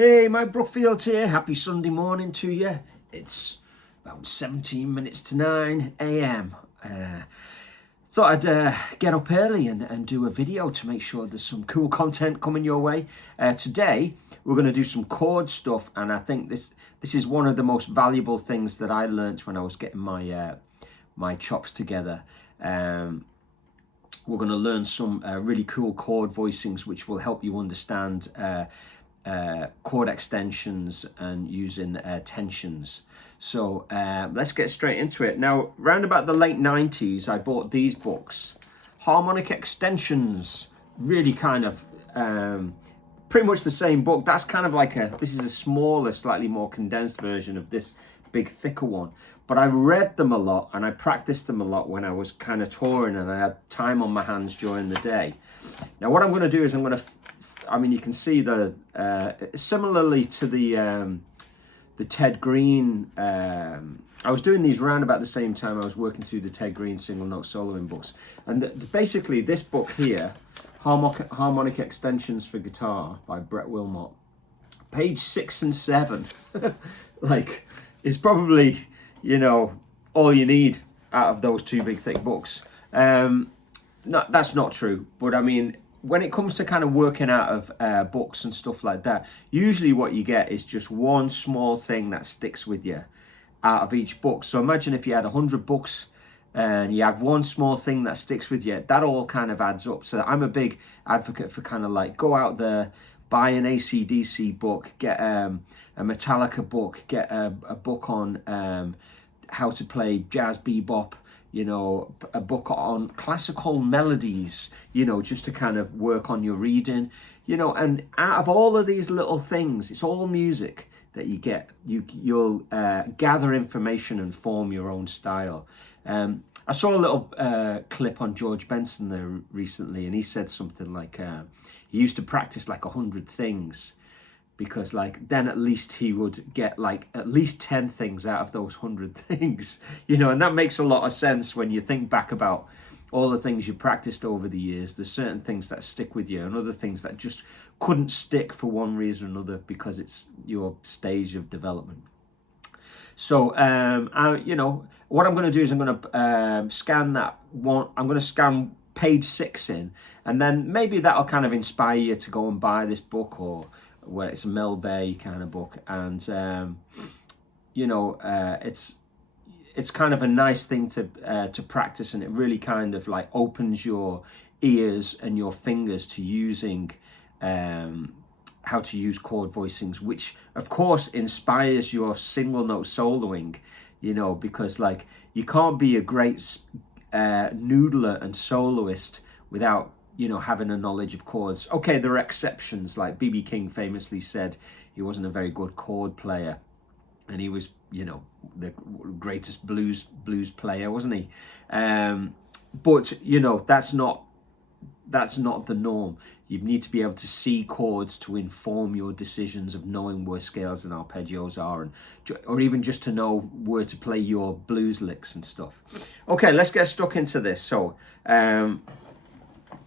Hey, Mike Brookfield here. Happy Sunday morning to you. It's about 17 minutes to 9 a.m. Thought I'd get up early and do a video to make sure there's some cool content coming your way. Today, we're going to do some chord stuff, and I think this is one of the most valuable things that I learned when I was getting my chops together. We're going to learn some really cool chord voicings which will help you understand chord extensions and using tensions. So let's get straight into it. Now, round about the late 90s, I bought these books, Harmonic Extensions, really kind of pretty much the same book. That's kind of like this is a smaller, slightly more condensed version of this big, thicker one. But I read them a lot and I practiced them a lot when I was kind of touring and I had time on my hands during the day. Now, what I'm going to do is I'm going to you can see the similarly to the Ted Green. I was doing these round about the same time I was working through the Ted Green single note soloing books, and basically this book here, Harmonic Extensions for Guitar by Brett Wilmot, page 6 and 7, like is probably all you need out of those two big thick books. No, that's not true, but I mean, when it comes to kind of working out of books and stuff like that, usually what you get is just one small thing that sticks with you out of each book. So imagine if you had 100 books and you have one small thing that sticks with you, that all kind of adds up. So I'm a big advocate for kind of like go out there, buy an AC/DC book, get a Metallica book, get a book on how to play jazz bebop, a book on classical melodies, just to kind of work on your reading, and out of all of these little things, it's all music that you get. You'll gather information and form your own style. I saw a little clip on George Benson there recently, and he said something like he used to practice like 100 things, because then at least he would get like at least 10 things out of those 100 things, and that makes a lot of sense when you think back about all the things you practiced over the years. There's certain things that stick with you and other things that just couldn't stick for one reason or another because it's your stage of development. So, what I'm going to do is I'm going to scan that one. I'm going to scan page 6 in, and then maybe that'll kind of inspire you to go and buy this book, or where it's a Mel Bay kind of book, and it's kind of a nice thing to practice, and it really kind of like opens your ears and your fingers to using how to use chord voicings, which of course inspires your single note soloing, because like you can't be a great noodler and soloist without having a knowledge of chords. Okay, there are exceptions, like B.B. King famously said he wasn't a very good chord player, and he was, the greatest blues player, wasn't he? But that's not the norm. You need to be able to see chords to inform your decisions of knowing where scales and arpeggios are, or even just to know where to play your blues licks and stuff. Okay, let's get stuck into this. So,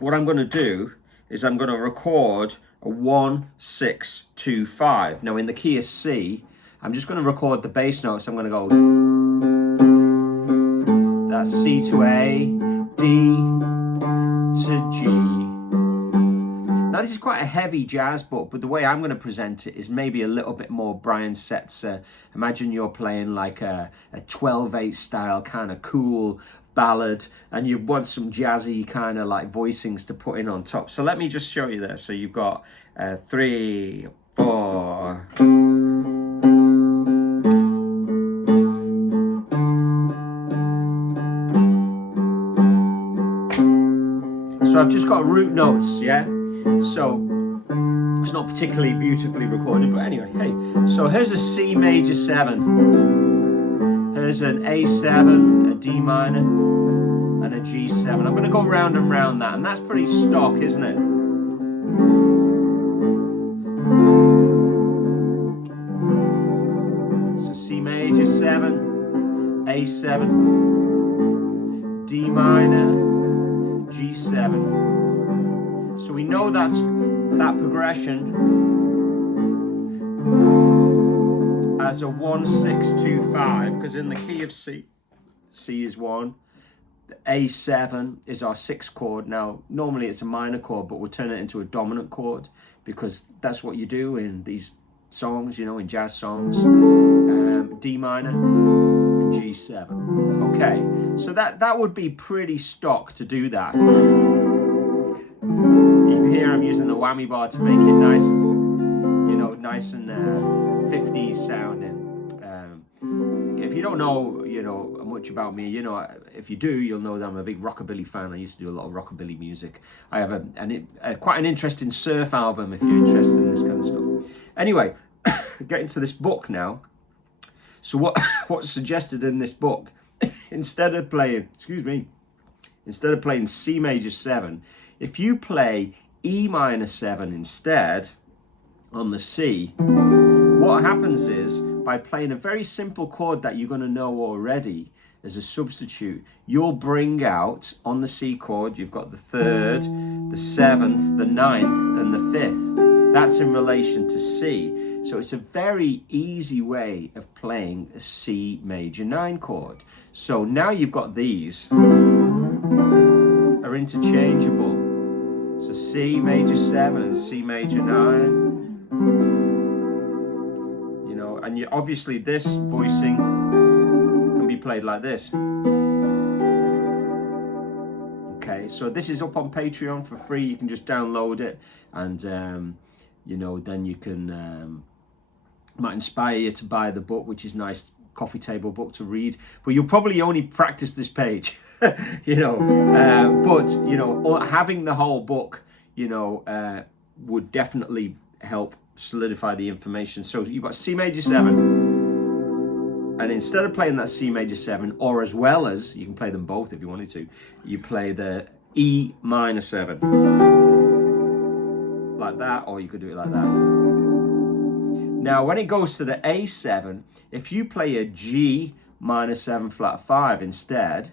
what I'm going to do is I'm going to record a 1, 6, 2, 5. Now in the key of C, I'm just going to record the bass notes. I'm going to go, that's C to A, D to G. Now this is quite a heavy jazz book, but the way I'm going to present it is maybe a little bit more Brian Setzer. Imagine you're playing like a 12/8 style kind of cool ballad, and you want some jazzy kind of like voicings to put in on top. So let me just show you there. So you've got 3, 4. So I've just got root notes, yeah? So it's not particularly beautifully recorded, but anyway, hey. So here's a C major 7. Here's an A7, a D minor, and a G7. I'm going to go round and round that, and that's pretty stock, isn't it? So C major 7, A7, D minor, G7. So we know that's that progression. as a 1-6-2-5, because in the key of C, C is 1. The A7 is our 6th chord. Now, normally it's a minor chord, but we'll turn it into a dominant chord because that's what you do in these songs, you know, in jazz songs. D minor, G7. Okay, so that would be pretty stock to do that. You can hear I'm using the whammy bar to make it nice, you know, nice and 50s sounding. If you don't know, you know, much about me, you know, if you do, you'll know that I'm a big rockabilly fan. I used to do a lot of rockabilly music. I have quite an interesting surf album if you're interested in this kind of stuff. Anyway, getting to this book now. So what's suggested in this book, instead of playing C major 7, if you play E minor 7 instead on the C, what happens is, by playing a very simple chord that you're going to know already as a substitute, you'll bring out, on the C chord, you've got the 3rd, the 7th, the 9th, and the 5th. That's in relation to C. So it's a very easy way of playing a C major 9 chord. So now you've got these are interchangeable. So C major 7 and C major 9. You know, and obviously this voicing can be played like this. Okay, so this is up on Patreon for free. You can just download it, and you know, then you can might inspire you to buy the book, which is a nice coffee table book to read. But you'll probably only practice this page, you know. But you know, having the whole book, you know, would definitely help solidify the information. So you've got C major 7, and instead of playing that C major 7, or as well as, you can play them both if you wanted to, you play the E minor 7 like that, or you could do it like that. Now when it goes to the A7, if you play a G minor 7 flat 5 instead,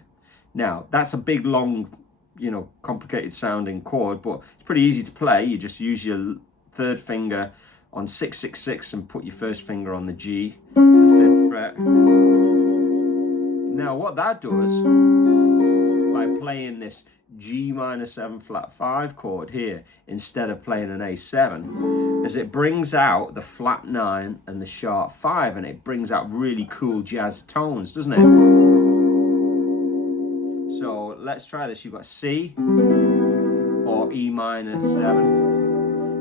now that's a big long, you know, complicated sounding chord, but it's pretty easy to play. You just use your 3rd finger on 6-6-6 and put your 1st finger on the G, the 5th fret. Now what that does, by playing this G minor 7 flat 5 chord here instead of playing an A7, is it brings out the flat 9 and the sharp 5, and it brings out really cool jazz tones, doesn't it? So let's try this. You've got C or E minor 7.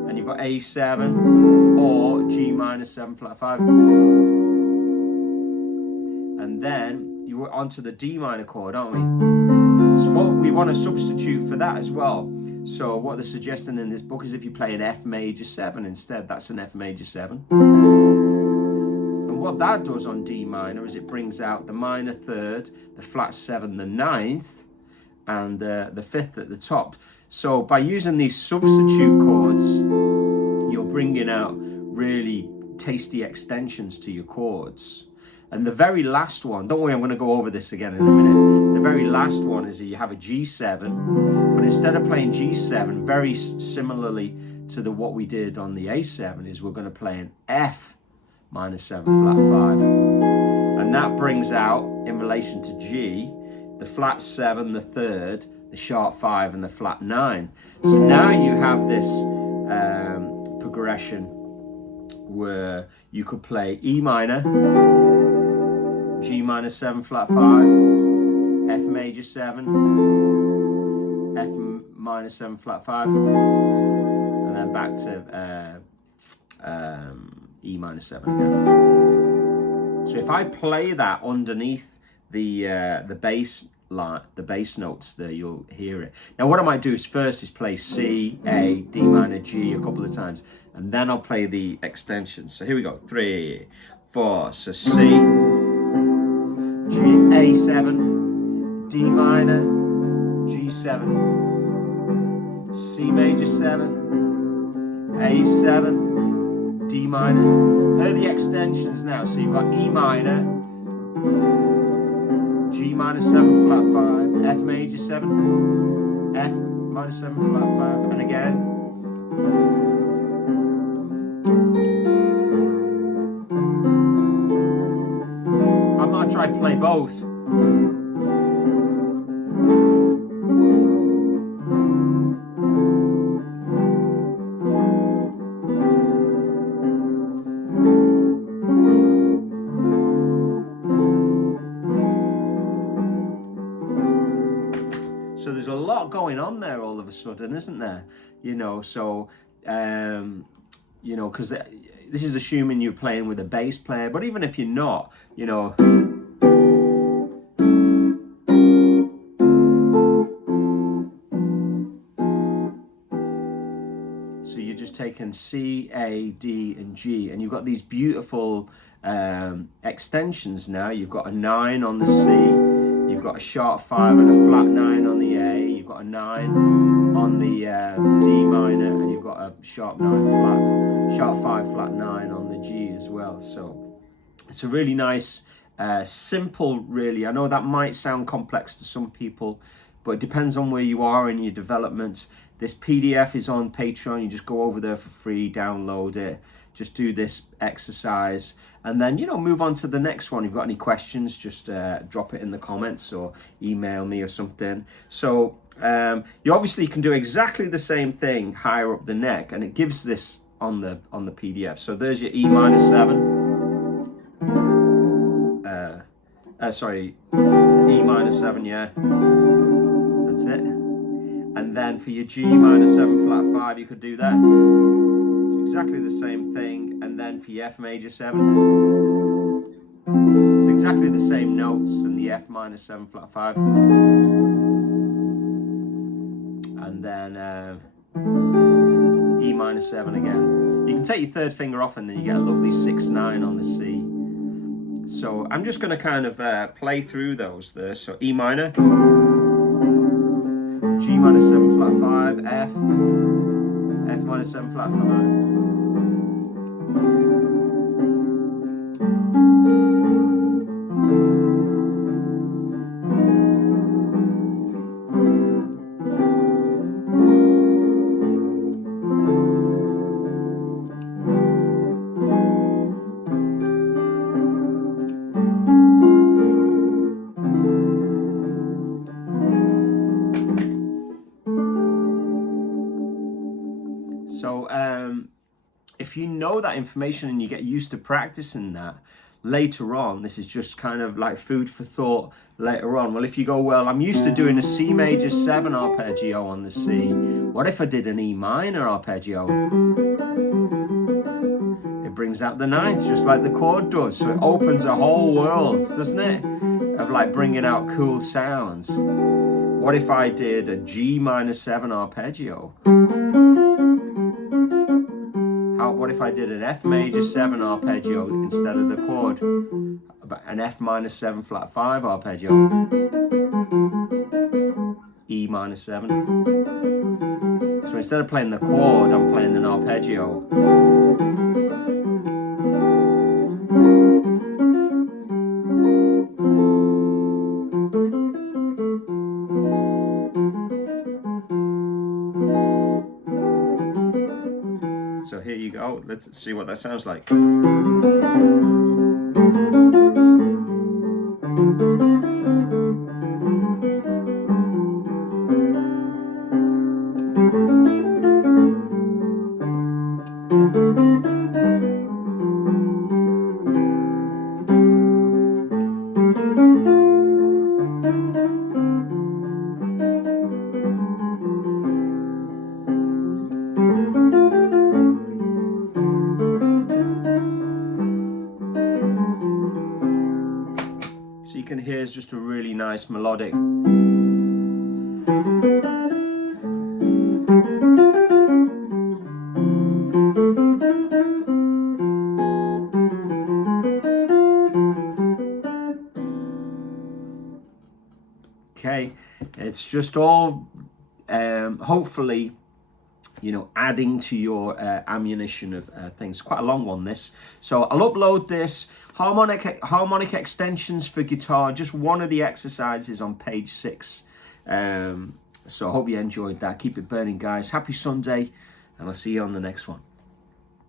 And you've got A7 or G minor 7 flat 5. And then you're onto the D minor chord, aren't we? So what we want to substitute for that as well. So what they're suggesting in this book is if you play an F major 7 instead, that's an F major 7. And what that does on D minor is it brings out the minor 3rd, the flat 7, the 9th, and the 5th at the top. So by using these substitute chords, you're bringing out really tasty extensions to your chords. And the very last one, don't worry, I'm going to go over this again in a minute. The very last one is that you have a G7, but instead of playing G7, very similarly to what we did on the A7, is we're going to play an F minor 7 flat 5. And that brings out, in relation to G, the flat 7, the 3rd, the sharp 5, and the flat 9. So now you have this progression where you could play E minor, G minor 7 flat 5, F major 7, F minor 7 flat 5, and then back to E minor 7 again. So if I play that underneath the bass line, the bass notes there, you'll hear it. Now what I might do is first is play C, A, D minor, G a couple of times, and then I'll play the extensions. So here we go, 3, 4, so C, G, A7, D minor, G7, C major 7, A7, D minor. Hear the extensions now. So you've got E minor, G minor 7 flat 5, F major 7, F minor 7 flat 5, and again. play both. So there's a lot going on there all of a sudden, isn't there? You know, so, you know, because this is assuming you're playing with a bass player, but even if you're not, you know. So you're just taking C, A, D, and G, and you've got these beautiful extensions now. You've got a 9 on the C. You've got a sharp 5 and a flat 9 on the A. You've got a 9 on the D minor, and you've got a sharp 9 flat, sharp 5 flat 9 on the G as well. So it's a really nice, simple. Really, I know that might sound complex to some people, but it depends on where you are in your development. This PDF is on Patreon. You just go over there for free, download it. Just do this exercise, and then, you know, move on to the next one. If you've got any questions, just drop it in the comments or email me or something. So you obviously can do exactly the same thing higher up the neck, and it gives this on the PDF. So there's your E minor 7. Sorry, E minor 7. Yeah, that's it. And then for your G minor 7 flat 5, you could do that. Exactly the same thing. And then for your F major 7, it's exactly the same notes, and the F minor 7 flat 5, and then E minor 7 again. You can take your third finger off, and then you get a lovely 6/9 on the C. So I'm just going to kind of play through those there. So E minor, G minor 7 flat 5, F minor 7 flat 5. So if you know that information and you get used to practicing that, later on, this is just kind of like food for thought later on. Well, if you go, well, I'm used to doing a C major 7 arpeggio on the C. What if I did an E minor arpeggio? It brings out the ninth, just like the chord does. So it opens a whole world, doesn't it? Of like bringing out cool sounds. What if I did a G minor 7 arpeggio? What if I did an F major 7 arpeggio instead of the chord? An F minor 7 flat 5 arpeggio. E minor 7. So instead of playing the chord, I'm playing an arpeggio. So here you go. Let's see what that sounds like. So you can hear it's just a really nice melodic. Okay, it's just all hopefully, you know, adding to your ammunition of things. Quite a long one, this. So I'll upload this harmonic extensions for guitar, just one of the exercises on page 6. So I hope you enjoyed that. Keep it burning, guys. Happy Sunday, and I'll see you on the next one.